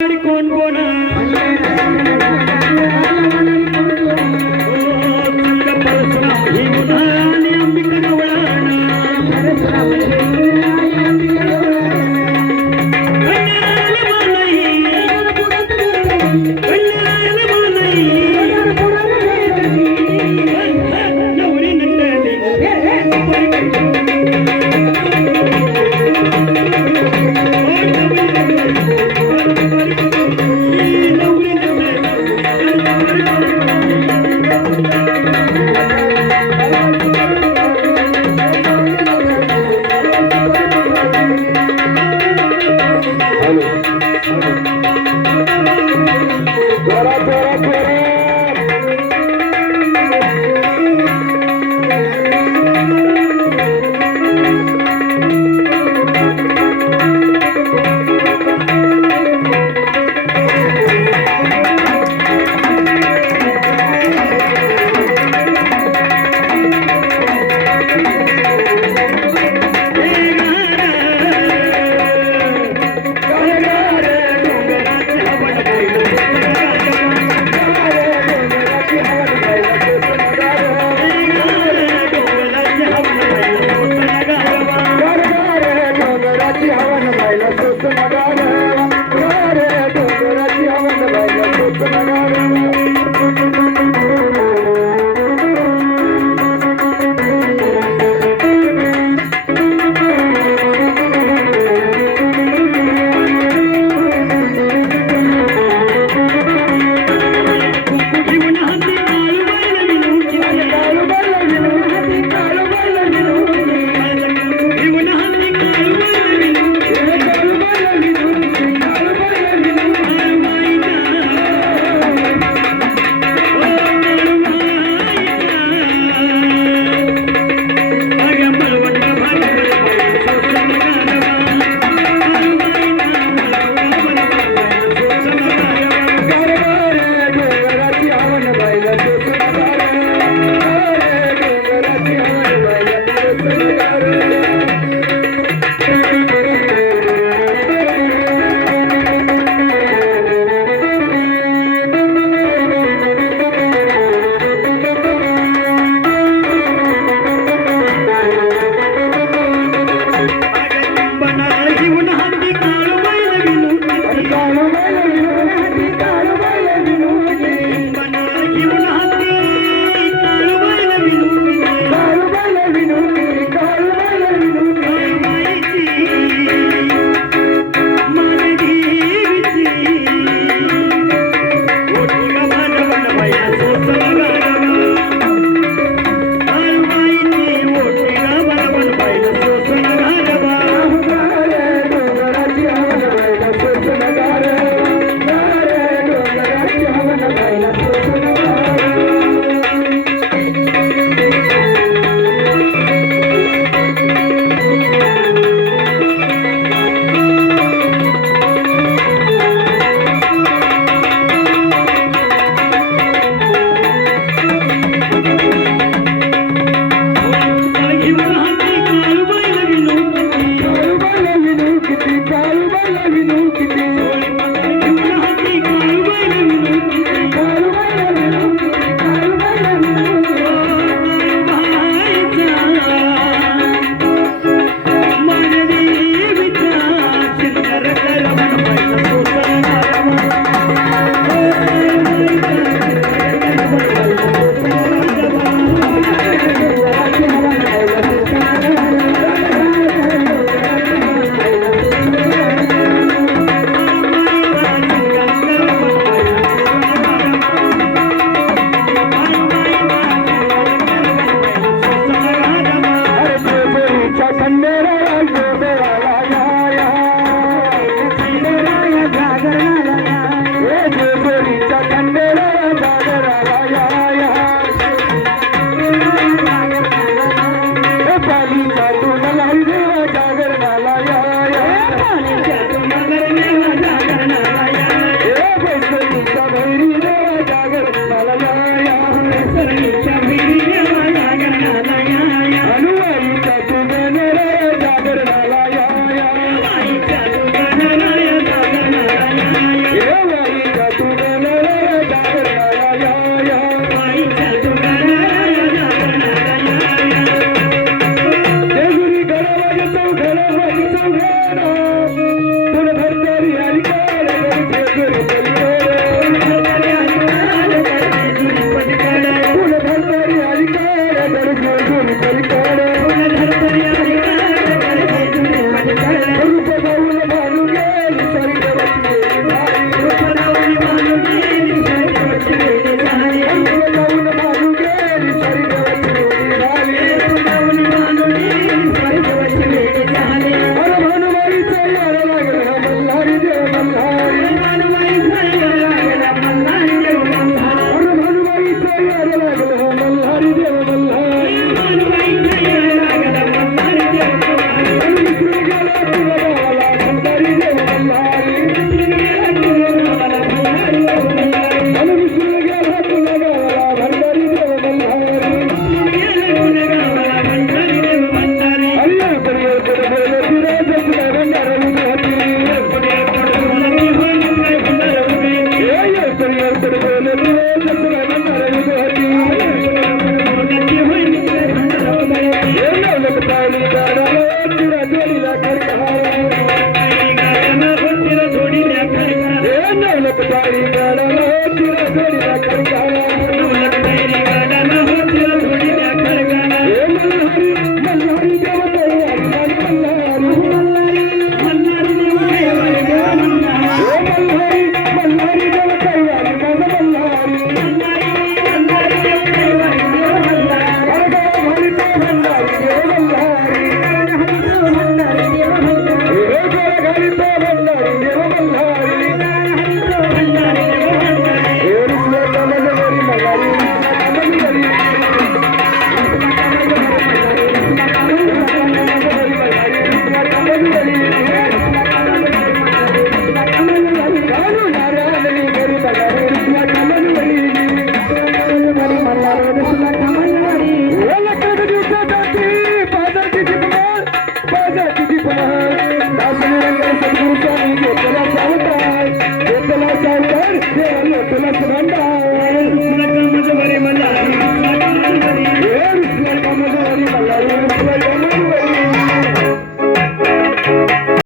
কোন কোন ধরা ধরা ধরা हवा न पाहिला सोस मगावर யாரும் கண்ணை எனக்கு பாருங்கள்